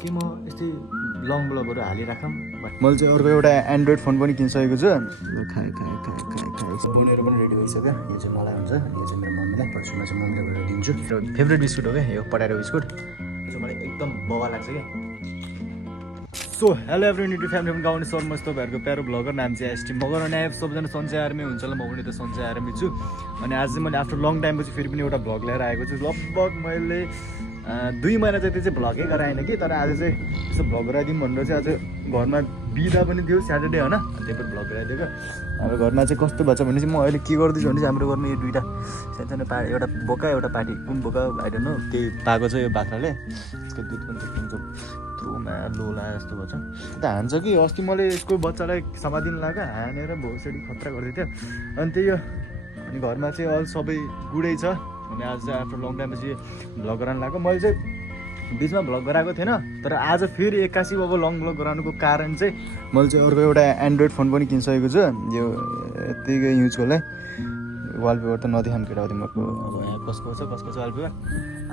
के म यस्तै लङ ब्लगहरू हालिराखौँ। मैले चाहिँ अर्को एउटा एन्ड्रोइड फोन पनि किनिसकेको छु। बोलेर पनि रेडी भइसक्यो। यो चाहिँ मलाई हुन्छ, यो चाहिँ मेरो मम्मीलाई, पछिमा चाहिँ मम्मीलाई गएर दिन्छु। फेभरेट बिस्कुट हो क्या यो, पटाएर बिस्कुट। यो चाहिँ मलाई एकदम बवा लाग्छ क्या। So hello everyone YouTube family गाउने सर म तपाईँहरूको प्यारो ब्लगर नाम चाहिँ एसटी मगर। अनि अब सबजना सन्चै आर्मी हुन्छ होला, म पनि त सन्चै आर्मी छु। अनि आज चाहिँ मैले आफ्टर लङ टाइमपछि फेरि पनि एउटा भ्लग लिएर आएको छु। लगभग मैले 2 महिना जति चाहिँ भ्लगै गराएन कि, तर आज चाहिँ यसो भ्लग गराइदिउँ भनेर चाहिँ आज घरमा बिदा पनि थियो स्याटरडे होइन, अनि त्यही भएर भ्लग गराइदिएको। अब घरमा चाहिँ कस्तो भएछ भने चाहिँ म अहिले के गर्दैछु भने चाहिँ हाम्रो घरमा यो दुइटा सानसानो एउटा बोका एउटा पार्टी, कुन बोका आइडोन्ट नो, त्यही पाएको छ यो बाख्राले। यसको दुध पनि त्रुमा लोला जस्तो भन्छ त हान्छ कि। अस्ति मैले यसको बच्चालाई समातिन लगाएको हानेर भोसडी खतरा गर्दै थियो। अनि त्यही हो, अनि घरमा चाहिँ अल सबै गुडै छ। अनि आज चाहिँ आफ्टर लङ टाइमपछि भ्लग गराउनु लाग्यो। मैले चाहिँ बिचमा भ्लग गराएको थिएन, तर आज फेरि 81 अब लङ भ्लग गराउनुको कारण चाहिँ मैले चाहिँ अर्को एउटा एन्ड्रोइड फोन पनि किनिसकेको छु। यो यत्तिकै युजकोलाई वालपेपर त नदेखाउँ केटा हो तिमीहरूको। अब यहाँ कसको छ वालपेपर।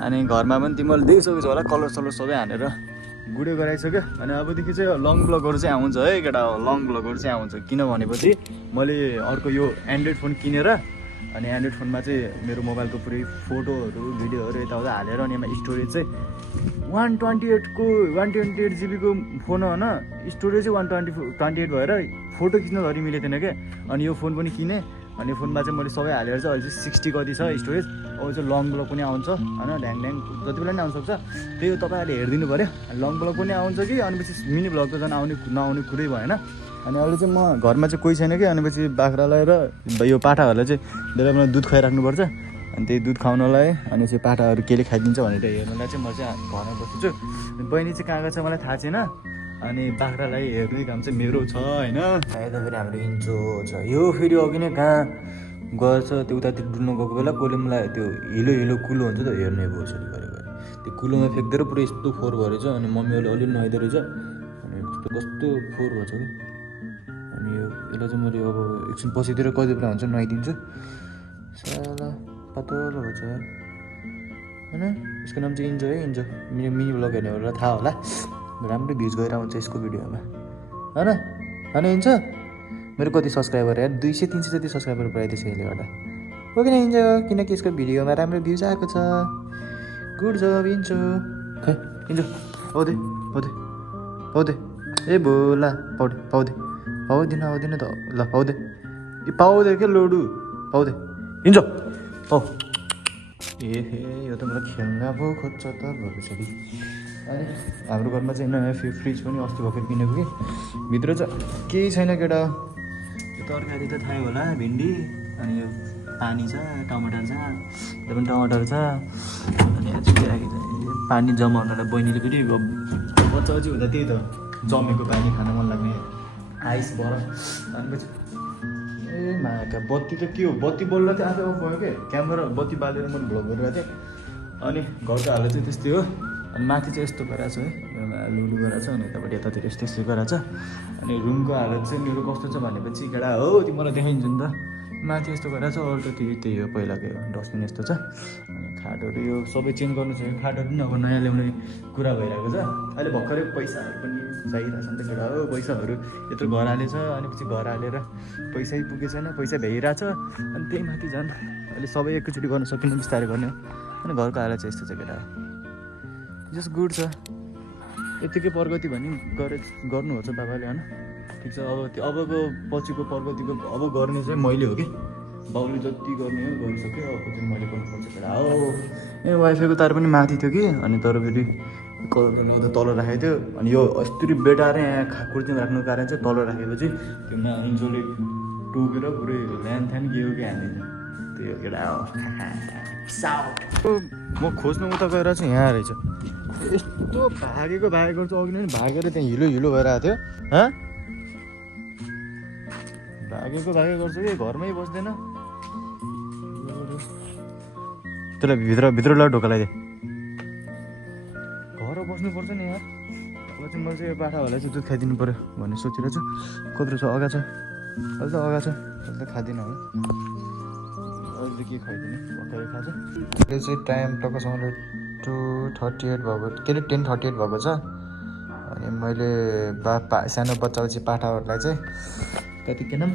अनि घरमा पनि तिमीहरूले देखिसकेको छ होला, कलर सलर सबै हानेर गुडे गराइसक्यो। अनि अबदेखि चाहिँ लङ ब्लगहरू चाहिँ आउँछ है केटा हो, लङ ब्लगहरू चाहिँ आउँछ। किन भनेपछि मैले अर्को यो एन्ड्रोइड फोन किनेर, अनि एन्ड्रोइड फोनमा चाहिँ मेरो मोबाइलको पुरै फोटोहरू भिडियोहरू यताउता हालेर, अनि यसमा स्टोरेज चाहिँ 128 जिबीको फोन हो होइन, स्टोरेज चाहिँ 128 भएर फोटो खिच्न धरि मिलेको थिएन क्या। अनि यो फोन पनि किनेँ, अनि यो फोनमा चाहिँ मैले सबै हालेर चाहिँ अहिले चाहिँ 60 कति छ स्टोरेज। अब चाहिँ लङ ब्लग पनि आउँछ होइन, ढ्याङ जति बेला पनि आउन सक्छ। त्यही हो, तपाईँहरूले हेरिदिनु पऱ्यो। लङ ब्लग पनि आउँछ कि, अनि पछि मिनी ब्लग त झन् नआउने कुरै भएन। अनि अहिले चाहिँ म घरमा चाहिँ कोही छैन कि, अनि पछि बाख्रालाई र यो पाठाहरूलाई चाहिँ बेला बेला दुध खुवाइराख्नुपर्छ। अनि त्यही दुध खुवाउनलाई, अनि चाहिँ पाठाहरू केले खाइदिन्छ भनेर हेर्नलाई चाहिँ म चाहिँ घरमा बसेको छु। बहिनी चाहिँ कहाँ गएको छ मलाई थाहा छैन। अनि बाख्रालाई हेर्ने काम चाहिँ मेरो छ होइन। यता फेरि हाम्रो इन्चो छ, यो फेरि अघि नै कहाँ गएछ त्यो उतातिर डुल्नु गएको बेला कसले मलाई त्यो हिलो कुलो हुन्छ त हेर्ने भयो यसरी गरेको। त्यो कुलोमा फ्याँक्दै पुरै यस्तो फोहोर गरेछ। अनि मम्मीहरूले अलिअलि नुहाइदो रहेछ, अनि कस्तो फोहोर भएछ कि। अनि यसलाई चाहिँ मैले अब एकछिन पछितिर कति बेला हुन्छ नुहाइदिन्छु। साला पातलो भएछ यार होइन। यसको नाम चाहिँ इन्जो है, इन्जो। मिनी ब्लग हेर्नेहरूलाई थाहा होला, राम्रो भ्युज गएर आउँछ यसको भिडियोमा होइन। होइन इन्जो मेरो कति सब्सक्राइबर यार, 200-300 जति सब्सक्राइबर पुऱ्याइदिएछ यसले गर्दा हो किन इन्जो, किनकि यसको भिडियोमा राम्रो भ्युज आएको छ। गुड जब इन्जो। खै इन्जो पाउँदै ए बोला पाउँदैन त ल पाउँदै के लोडु पाउँदै इन्जो पाउ। ए यो त मलाई खेल्न पो खोज्छ त भविष्यले। अनि हाम्रो घरमा चाहिँ नयाँ फ्रिज पनि अस्ति भर्खर किनेको कि, भित्र चाहिँ केही छैन केटा। यो तरकारी त थाहै होला, भिन्डी, अनि यो पानी छ, टमाटर छ, यो पनि टमाटर छ। अनि यहाँ चाहिँ राखेको छ पानी जम्मा हुनलाई। बहिनीले फेरि बच्चा हुँदा त्यही त जमेको पानी खान मन लाग्ने आइस बरफ। अनि पछि ए माका बत्ती त के हो, बत्ती बल्ल चाहिँ आफै अफ भयो क्या। क्यामेरा बत्ती बालेर मैले भ्लग गरिरहेको थिएँ। अनि घरको हालत चाहिँ त्यस्तै हो। अनि माथि चाहिँ यस्तो गराएको छ है, एउटा लुलु गराएको छ, अनि यतापट्टि यतातिर यस्तो गराएको छ। अनि रुमको हालत चाहिँ मेरो कस्तो छ भनेपछि केटा हो तिमीलाई देखाइदिन्छु नि त। माथि यस्तो गराएको छ, अरू त त्यही हो पहिलाको डस्टबिन यस्तो छ। अनि खाटहरू यो सबै चेन्ज गर्नु छ, खाटहरू पनि अब नयाँ ल्याउने कुरा भइरहेको छ। अहिले भर्खरै पैसाहरू पनि चाहिरहेको छ नि त केटा हो, पैसाहरू यत्रो घर हालेछ। अनि पछि घर हालेर पैसै पुगेको छैन, पैसा भ्याइरहेको छ। अनि त्यही माथि झन् अहिले सबै एकैचोटि गर्न सकिने, बिस्तारै गर्ने हो। अनि घरको हालत चाहिँ यस्तो छ केटा, जस्ट गुड छ। यतिकै प्रगति भने गर्नुपर्छ बाबाले होइन, ठिक छ। अब त्यो अबको पछिको प्रगतिको अब गर्ने चाहिँ मैले हो कि, बाउले जति गर्ने हो गरिसक्यो, अब चाहिँ मैले गर्नुपर्छ केटा हो। ए वाइफाईको तार पनि माथि थियो कि, अनि तर फेरि कलर तल राखेको थियो। अनि यो यस्तरी बेटाएर यहाँ कुर्तीमा राख्नुको कारण चाहिँ तल राखेपछि त्यो इन्जोले टोकेर पुरै ल्यान थ्यान के हो कि हालिदिन्छ, त्यही हो केटा हो। म खोज्नु उता गएर चाहिँ यहाँ रहेछ, यस्तो भागेको चाहिँ अघि नै भागेर त्यहाँ हिलो भएर आएको थियो। भागेको गर्छ कि घरमै बस्दैन। त्यसलाई भित्र ढोका लगाइदिए घर बस्नुपर्छ नि यार। अब चाहिँ मैले चाहिँ यो पाठाहरूलाई चाहिँ दुध खाइदिनु पऱ्यो भन्ने सोचिरहेको छु। कत्रो छ अगा छ, अहिले त अगा छ, अहिले त खाँदिनँ होला। अहिले के खाइदिने भर्खरै खान्छ। अहिले चाहिँ टाइम टक्कसँग 2:38 भएको के अरे 10:38 भएको छ। अनि मैले सानो बच्चापछि पाठाहरूलाई चाहिँ कति के नाम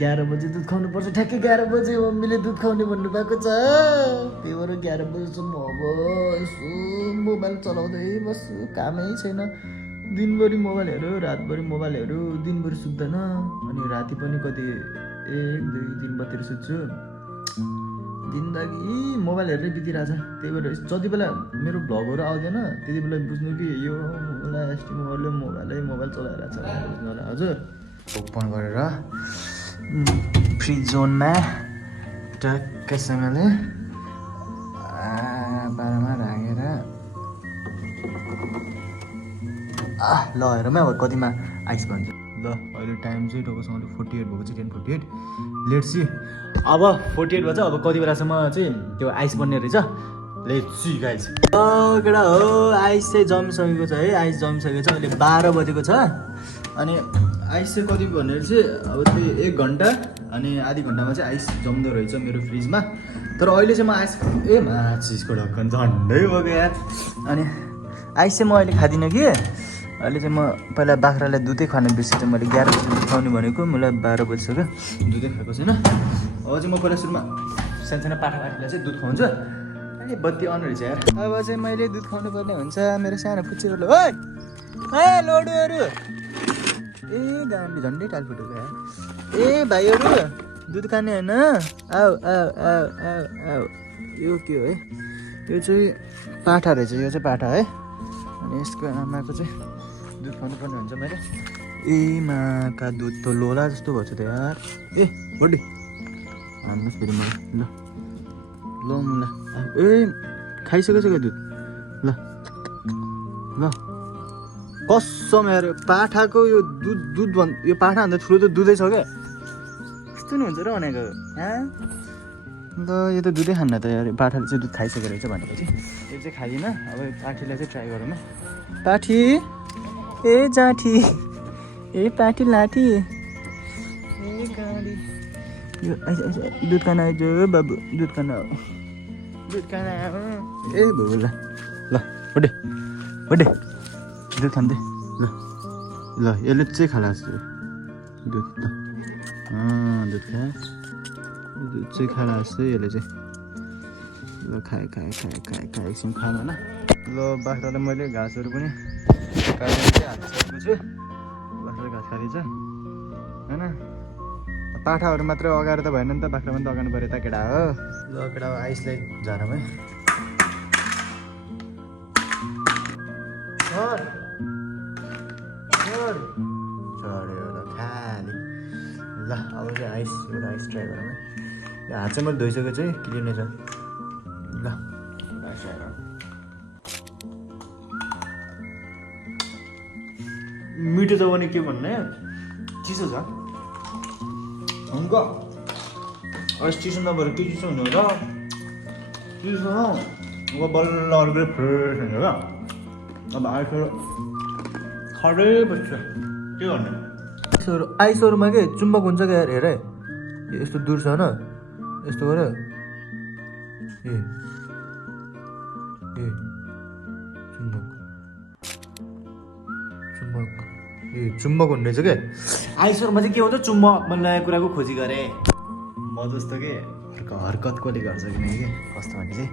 11 बजे दुध खुवाउनुपर्छ ठ्याक्कै 11 बजे मम्मीले दुध खुवाउने भन्नुभएको छ त्यही भएर 11 बजेसम्म अब यसो मोबाइल चलाउँदै बस्छु कामै छैन दिनभरि मोबाइल हेऱ्यो रातभरि मोबाइल हेऱ्यो दिनभरि सुत्दैन अनि राति पनि कति 1 2 3 बजेतिर सुत्छु जिन्दगी मोबाइल हेरेरै बितिरहेछ त्यही भएर जति बेला मेरो भ्लगहरू आउँदैन त्यति बेला बुझ्नु कि यो मोबाइल चलाइरहेको छ बुझ्नु होला हजुर ओपन गरेर फ्री जोनमा टक्कैसँगले बाह्रमा राखेर ल हेरौँ अब कतिमा आइस भन्छ ल अहिले टाइम चाहिँ टोकोसँगले 48 भएको चाहिँ 10:48 लेट्स सी अब 48 भन्छ अब कति बेलासम्म चाहिँ त्यो आइस बन्ने रहेछ लेट्स सी गाइस केटा हो आइस चाहिँ जमिसकेको छ है आइस जमिसकेको छ अहिले 12 बजेको छ अनि आइस चाहिँ कति भनेर चाहिँ अब त्यही 1 घन्टा अनि आधी घन्टामा चाहिँ आइस जम्दो रहेछ मेरो फ्रिजमा तर अहिले चाहिँ म आइस माचिसको ढक्कन झन्डै भयो यार अनि आइस चाहिँ म अहिले खाँदिनँ कि अहिले चाहिँ म पहिला बाख्रालाई दुधै खाने बिर्सेँ मैले 11 बजी दुध खुवाउने भनेको मलाई 12 बजिसक्यो दुधै खाएको छैन अब चाहिँ म पहिला सुरुमा सानसानो पाठापाठीलाई चाहिँ दुध खुवाउँछु अनि बत्ती अन रहेछ यार अब चाहिँ मैले दुध खुवाउनु पर्ने हुन्छ मेरो सानो पुच्चीहरू ओइ लोडुहरू ए गाडी झन्डै टाल फुटेको यार ए भाइहरू दुध खाने होइन आऊ आऊ आऊ आऊ आऊ यो के हो है यो चाहिँ पाठा रहेछ यो चाहिँ पाठा है अनि यसको आमाको चाहिँ दुध खुवाउनु पर्ने हुन्छ मैले ए माका दुध त लोला जस्तो भएको छ त यार ए बडी हान्नुहोस् फेरि मलाई ल मुला ए खाइसकेछ क्या दुध ल ल कसम यार पाठाको यो दुध यो पाठा भन्दा ठुलो त दुधै छ क्या कस्तो नि हुन्छ र भनेको अन्त यो त दुधै खान्न त यार पाठाले चाहिँ दुध खाइसकेको रहेछ भनेपछि यो चाहिँ खाइदिनँ अब पाठीलाई चाहिँ ट्राई गरौँ न पाठी ए जाठी ए पाठी लाठी ए गाडी यो दुध खान आइज बाबु दुध खान ए बाबु ल बडे दुध खाँदै ल यसले चाहिँ खाला दुध त दुध चाहिँ खाला जस्तो यसले चाहिँ ल खाए एकछिन खानु होइन ल बाख्रालाई मैले घाँसहरू पनि काटेर चाहिँ हालिसकेको छु बाख्राले घाँस खाँदैछ होइन पाठाहरू मात्रै अगाएर त भएन नि त बाख्रा पनि त अगाउनु पऱ्यो त केटा हो ल केटा हो आइसलाई झरौँ है चढ्यो ल खाली ल अब चाहिँ आइस ट्राई गरौँ है यो हात चाहिँ मैले धोइसकेको चाहिँ क्लियर नै छ ल आइस ट्राई गरौँ मिठो छ भने के भन्ने चिसो छ हुन्छ आइस चिसो नभएर के चिसो हुनु र चिसो अब बल्ल अर्कै फ्रेस हुन्छ क्या अब आइसहरू खडै बस्छ के गर्ने आइसहरूमा के चुम्बक हुन्छ क्या हेर यस्तो दूर छ होइन यस्तो गर ए चुम्बक हुने रहेछ क्या आइसहरूमा चाहिँ के हुन्छ चुम्बक मैले नयाँ कुराको खोजी गरेँ म जस्तो के हरकत कसले गर्छ किनकि के कस्तो भने चाहिँ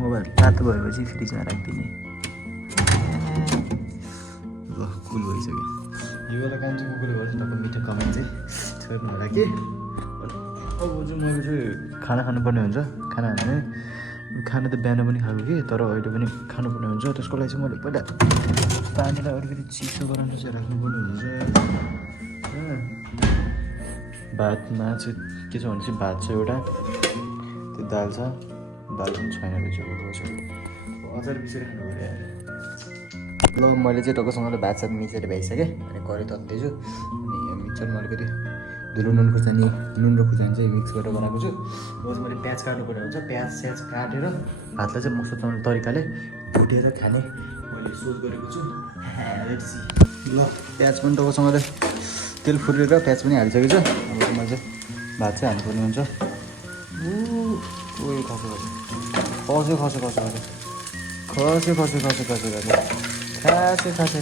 मोबाइल रातो भएपछि फ्रिजमा राखिदिने ल कुल भइसक्यो यो बेला काम चाहिँ कुकुरले गर्छ तपाईँ मिठो कमाइ चाहिँ छोड्नु होला कि अब चाहिँ मैले चाहिँ खाना खानुपर्ने हुन्छ खाना त बिहान पनि खाएको कि तर अहिले पनि खानुपर्ने हुन्छ त्यसको लागि चाहिँ मैले पहिला पानीलाई अलिकति चिसो गराउनु चाहिँ राख्नुपर्ने हुन्छ भातमा चाहिँ के छ भने चाहिँ भात छ एउटा त्यो दाल छ दाल पनि छैन रहेछ अचार पिसेर खानु पऱ्यो ल मैले चाहिँ टक्कसँगले भात सात मिसेर भइसकेँ अनि कराई तत्दैछु अनि यो मिक्सरमा अलिकति धुलो नुन खुर्सानी नुन र खुर्सानी चाहिँ मिक्स गरेर बनाएको छु अब चाहिँ मैले प्याज काट्नुपर्ने हुन्छ प्याज काटेर भातलाई चाहिँ मस्तो तरिकाले भुटेर खाने मैले सोच गरेको छु ल प्याज पनि टक्कसँगले तेल फुलेर प्याज पनि हालिसकेको छु अब चाहिँ मैले चाहिँ भात चाहिँ हाल्नुपर्ने हुन्छ खसे खासे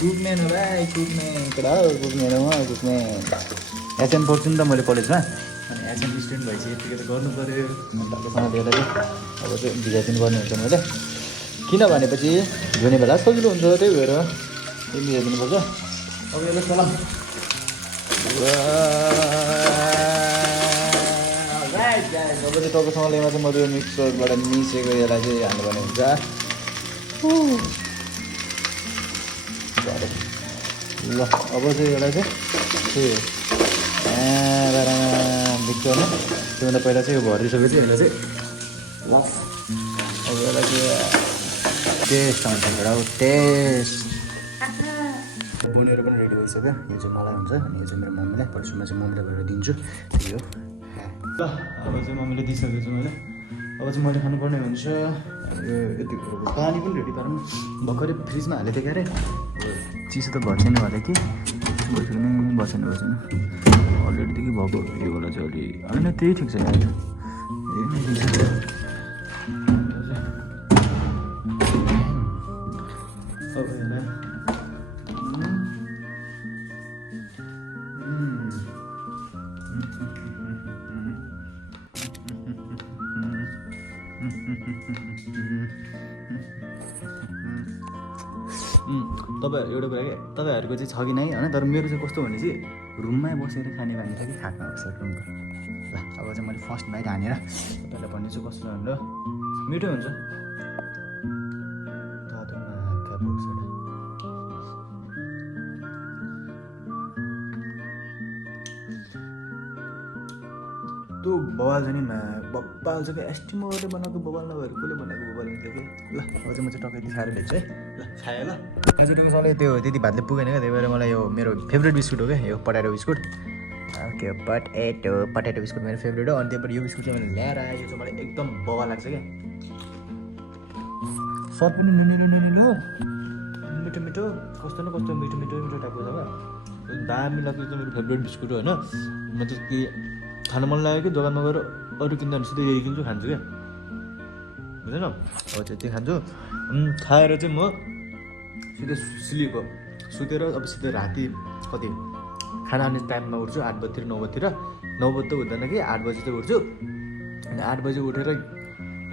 कुकम्यान हो भाइ कुकम्यान कडा हो कुकम्यान हो कुकम्यान एचएन पढ्छु नि त मैले कलेजमा अनि एचएन स्टुडेन्ट भएपछि यतिकै त गर्नु पऱ्यो अनि तपाईँसँग लिएर चाहिँ अब चाहिँ भिजा दिनुपर्ने हुन्छ मैले किन भनेपछि धुने बेला सजिलो हुन्छ त्यही भएर भिजा दिनुपर्छ अब यसलाई चलाम अब चाहिँ तपाईँसँग लिएमा चाहिँ मैले यो मिक्सरबाट मिसेको यसलाई चाहिँ हाल्नुपर्ने हुन्छ ल अब चाहिँ यसलाई चाहिँ त्यही हो मिक्सरमा त्योभन्दा पहिला चाहिँ यो भरिसकेपछि यसलाई चाहिँ अब यसलाई चाहिँ टेस्ट आउँछ अब टेस्ट बुनेर पनि रेडी भइसक्यो यो चाहिँ मलाई हुन्छ अनि यो चाहिँ मेरो मम्मीलाई परसुमा चाहिँ मम्मीलाई गरेर दिन्छु त्यही हो ल अब चाहिँ मम्मीले दिइसकेको छु मैले अब चाहिँ मैले खानुपर्ने हुन्छ यो यति पानी पनि रेडी पार्नु भर्खरै फ्रिजमा हालेको थिएँ क्यारे चिसो त भएन होला कि बसेन अलरेडीदेखि भएको यो होला चाहिँ अलि होइन त्यही ठिक छ यार तपाईँ एउटा कुरा के तपाईँहरूको चाहिँ छ कि नै होइन तर मेरो चाहिँ कस्तो भने चाहिँ रुममै बसेर खाने बानी छ कि खाटमा बसेर रुमको ल अब चाहिँ मैले फर्स्ट बाइट हानेर तपाईँलाई भन्ने चाहिँ कस्तो राम्रो मिठो हुन्छ त्यो बवाल छ नि बब्बाल छ क्या एस्टिमोले बनाएको बवाल नभएर कसले बनाएको बवाल हुन्छ कि ल अब चाहिँ म चाहिँ टक्कै खाएर भेट्छु है ल खाएँ ल आजदेखि सधैँ त्यो त्यति भातले पुगेन क्या त्यही भएर मलाई यो मेरो फेभरेट बिस्कुट हो क्या यो potato biscuit okay potato biscuit मेरो फेभरेट हो अनि त्यही भएर यो बिस्कुट चाहिँ मैले ल्याएर आएँ यो चाहिँ मलाई एकदम बवाल लाग्छ क्या सर पनि नुनिलो मिठो मिठो कस्तो न कस्तो मिठो टाइपको छ क्या दामी लाग्छ चाहिँ मेरो फेभरेट बिस्कुट हो होइन म चाहिँ के खानु मन लाग्यो कि दोकानमा गएर अरू किन्दा सिधै यही किन्छु खान्छु क्या बुझेन अब चाहिँ यति खान्छु खाएर चाहिँ म सिधै स्लिप सुतेर अब सिधै राति कति खाना आउने टाइममा उठ्छु 8 बजीतिर 9 बजीतिर 9 बजी त हुँदैन कि 8 बजी चाहिँ उठ्छु अनि 8 बजी उठेर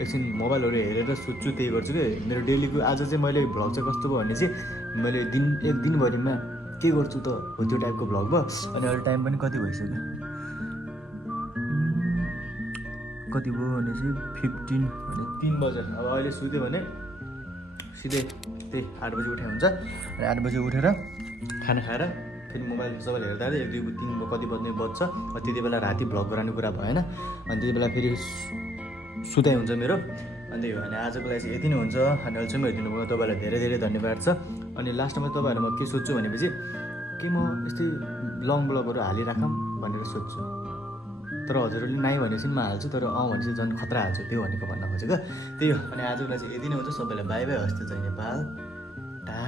एकछिन मोबाइलहरू हेरेर सुत्छु त्यही गर्छु कि मेरो डेलीको आज चाहिँ मैले भ्लग चाहिँ कस्तो भयो भने चाहिँ मैले एक दिनभरिमा के गर्छु त हो त्यो टाइपको भ्लग भयो अनि अहिले टाइम पनि कति भइसक्यो कति भयो भने चाहिँ 15 अनि 3 बजे अब अहिले सुत्यो भने सिधै त्यही 8 बजी उठे हुन्छ अनि 8 बजी उठेर खाना खाएर फेरि मोबाइल हेर्दा 1 2 3 कति बज्ने बज्छ त्यति बेला राति भ्लग गराउने कुरा भएन अनि त्यति बेला फेरि सुताइ हुन्छ मेरो अनि यो अनि आजको लागि चाहिँ यति नै हुन्छ अनि अहिलेसम्म हेरिदिनु भयो तपाईँलाई धेरै धेरै धन्यवाद छ अनि लास्टमा तपाईँहरूमा के सोध्छु भनेपछि के म यस्तै लङ ब्लगहरू हालिराखौँ भनेर सोध्छु तर हजुरहरूले नाइ भनेपछि म हाल्छु तर भनेपछि झन् खतरा हाल्छु त्यो भनेको भन्न खोजेको त्यही हो अनि आजको लागि चाहिँ यति नै हुन्छ सबैलाई बाई बाई हस्ते जय नेपाल टा